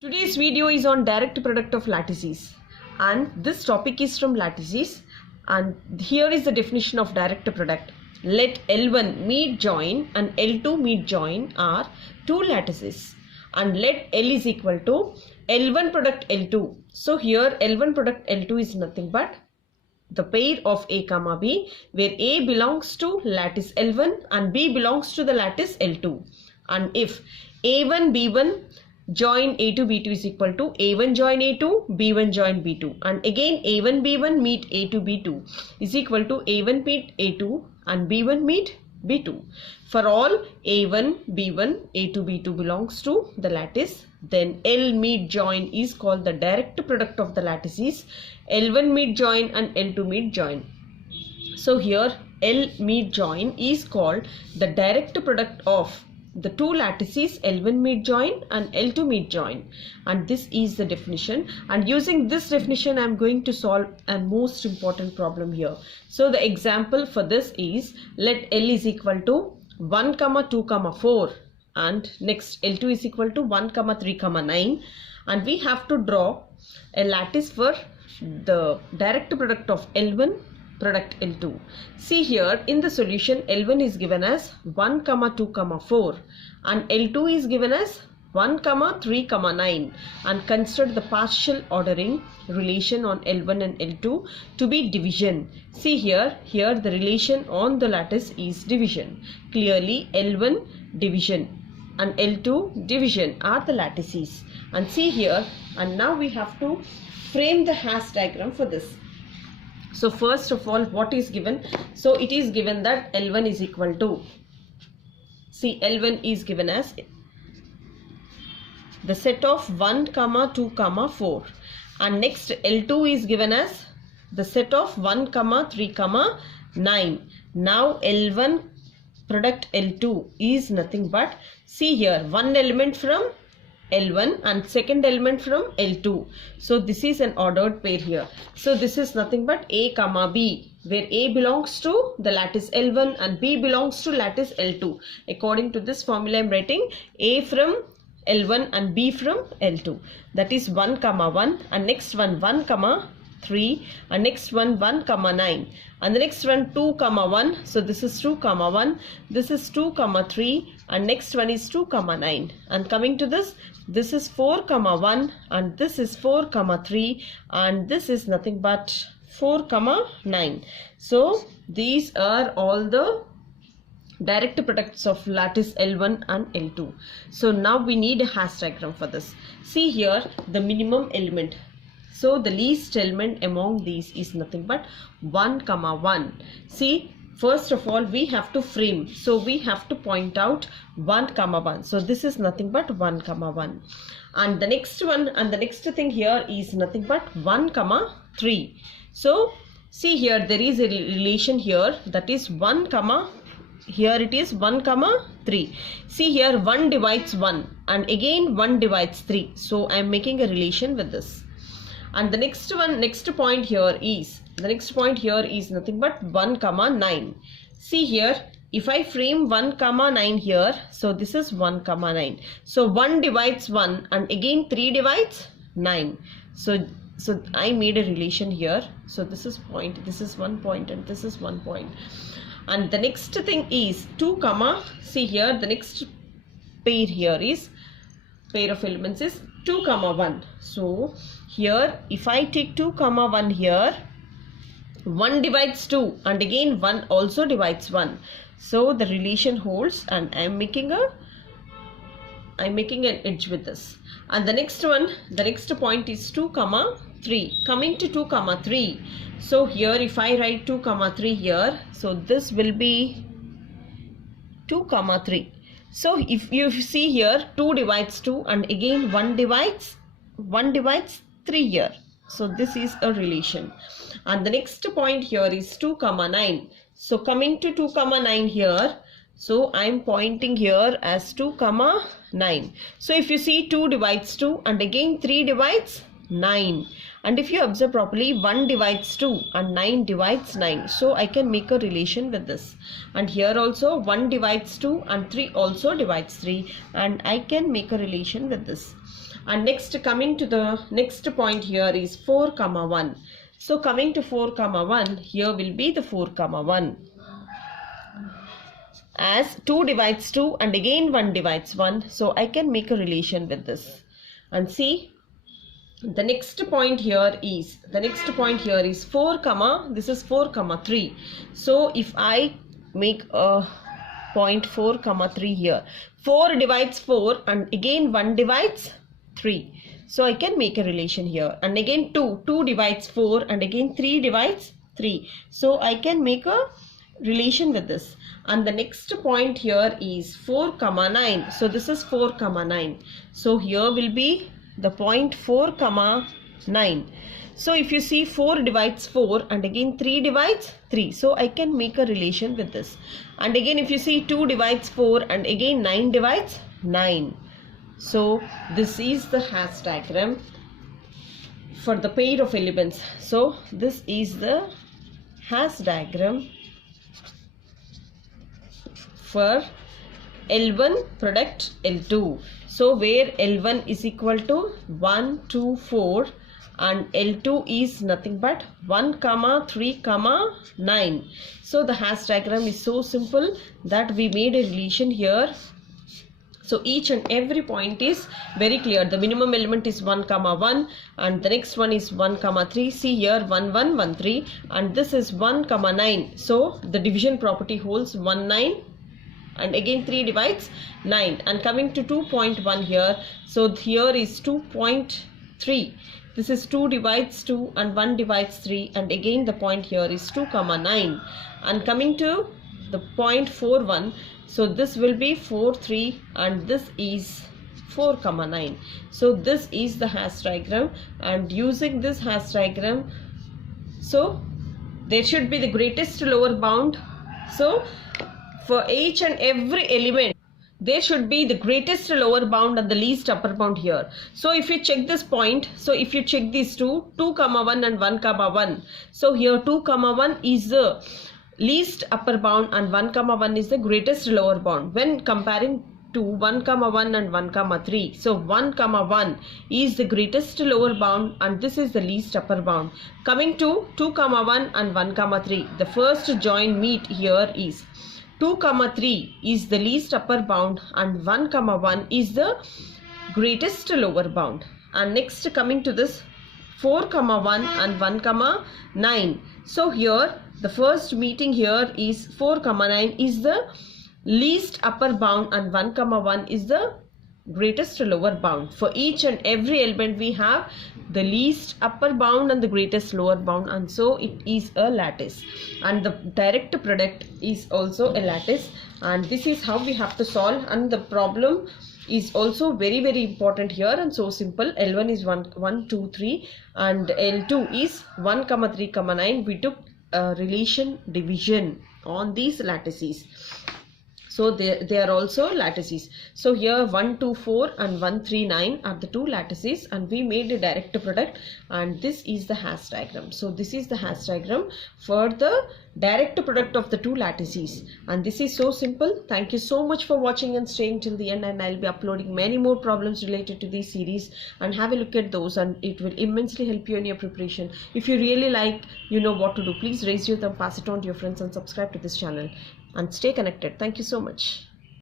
Today's video is on direct product of lattices, and this topic is from lattices, and here is the definition of direct product. Let L1 meet join and L2 meet join are two lattices, and let L is equal to L1 product L2. So here L1 product L2 is nothing but the pair of A comma B, where A belongs to lattice L1 and B belongs to the lattice L2. And if A1 B1 join A2 B2 is equal to A1 join A2 B1 join B2, and again A1 B1 meet A2 B2 is equal to A1 meet A2 and B1 meet B2. For all A1 B1 A2 B2 belongs to the lattice, then L meet join is called the direct product of the lattices. L1 meet join and L2 meet join. So here L meet join is called the direct product of the two lattices L1 meet join and L2 meet join, and this is the definition. And using this definition I am going to solve a most important problem here. So the example for this is, let L is equal to 1 comma 2 comma 4 and next L2 is equal to 1 comma 3 comma 9, and we have to draw a lattice for the direct product of L1 product L2. See here in the solution, L1 is given as 1 comma 2 comma 4 and L2 is given as 1 comma 3 comma 9, and consider the partial ordering relation on L1 and L2 to be division. See here the relation on the lattice is division. Clearly L1 division and L2 division are the lattices. And see here, and now we have to frame the hash diagram for this. So first of all, what is given? So it is given that L1 is equal to, see, L1 is given as the set of 1 comma 2 comma 4, and next L2 is given as the set of 1 comma 3 comma 9. Now L1 product L2 is nothing but, see here, one element from L1 and second element from L2. So this is an ordered pair here. So this is nothing but A comma B, where A belongs to the lattice L1 and B belongs to lattice L2. According to this formula I am writing A from L1 and B from L2. That is 1 comma 1, and next one 1 comma 3, and next one 1 comma 9, and the next one 2 comma 1. So this is 2 comma 1, this is 2 comma 3, and next one is 2 comma 9. And coming to this is 4 comma 1, and this is 4 comma 3, and this is nothing but 4 comma 9. So these are all the direct products of lattice L1 and L2. So now we need a hash diagram for this. See here the minimum element. So the least element among these is nothing but 1 comma 1. See, first of all we have to frame. So we have to point out 1 comma 1. So this is nothing but 1 comma 1. And the next one, and the next thing here is nothing but 1 comma 3. So see here there is a relation here, that is 1 comma, here it is 1 comma 3. See here 1 divides 1 and again 1 divides 3. So I am making a relation with this. And the next point here is nothing but 1 comma 9. See here, if I frame 1 comma 9 here, so this is 1 comma 9. So 1 divides 1 and again 3 divides 9. So I made a relation here. So this is point, this is 1 point, and this is 1 point. And the next thing is 2 comma, see here the next pair here is, pair of elements is 2 comma 1. So here if I take 2 comma 1 here, 1 divides 2 and again 1 also divides 1. So the relation holds, and I am making an edge with this. And the next one, the next point is 2 comma 3. Coming to 2 comma 3. So here if I write 2 comma 3 here, so this will be 2 comma 3. So if you see here 2 divides 2 and again 1 divides 3 here. So this is a relation. And the next point here is 2 comma 9. So coming to 2 comma 9 here, so I am pointing here as 2 comma 9. So if you see 2 divides 2 and again 3 divides 9. And if you observe properly, 1 divides 2 and 9 divides 9. So I can make a relation with this. And here also 1 divides 2 and 3 also divides 3. And I can make a relation with this. And next, coming to the next point here is 4, 1. So coming to 4, 1, here will be the 4, 1. As 2 divides 2 and again 1 divides 1. So I can make a relation with this. And see, the next point here is 4, this is 4, 3. So if I make a point 4, 3 here, 4 divides 4 and again 1 divides 3. So I can make a relation here. And again 2 divides 4 and again 3 divides 3. So I can make a relation with this. And the next point here is 4, 9. So this is 4, 9. So here will be the point 4, 9. So if you see, 4 divides 4 and again 3 divides 3. So I can make a relation with this. And again if you see, 2 divides 4 and again 9 divides 9. So this is the hash diagram for the pair of elements. So this is the hash diagram for L1 product L2. So where L1 is equal to 1, 2, 4 and L2 is nothing but 1, 3, 9. So the hash diagram is so simple that we made a relation here. So each and every point is very clear. The minimum element is 1, 1 and the next one is 1, 3. See here 1, 1, 1, 3 and this is 1, 9. So the division property holds 1, 9 and again 3 divides 9. And coming to 2.1 here, so here is 2.3. This is 2 divides 2 and 1 divides 3 and again the point here is 2, 9. And coming to the point 4.1, so this will be 4, 3 and this is 4, 9. So this is the hash diagram, and using this hash diagram, so there should be the greatest lower bound. So for each and every element, there should be the greatest lower bound and the least upper bound here. So if you check this point, so if you check these two, 2, 1 and 1, 1. So here 2, 1 is the least upper bound and 1, 1 is the greatest lower bound when comparing to 1, 1 and 1, 3. So 1, 1 is the greatest lower bound and this is the least upper bound. Coming to 2, 1 and 1, 3, the first join meet here is 2, 3 is the least upper bound and 1, 1 is the greatest lower bound. And next coming to this 4, 1 and 1, 9. So here the first meeting here is 4, 9 is the least upper bound and 1, 1 is the greatest lower bound. For each and every element we have the least upper bound and the greatest lower bound, and so it is a lattice, and the direct product is also a lattice. And this is how we have to solve, and the problem is also very important here and so simple. L1 is 1, 2, 3 and L2 is 1, 3, 9. We took relation division on these lattices. So they are also lattices. So here 1, 2, 4 and 1, 3, 9 are the two lattices, and we made a direct product, and this is the hash diagram. So this is the hash diagram for the direct product of the two lattices, and this is so simple. Thank you so much for watching and staying till the end, and I'll be uploading many more problems related to this series, and have a look at those, and it will immensely help you in your preparation. If you really like, you know what to do, please raise your thumb, pass it on to your friends and subscribe to this channel and stay connected. Thank you so much.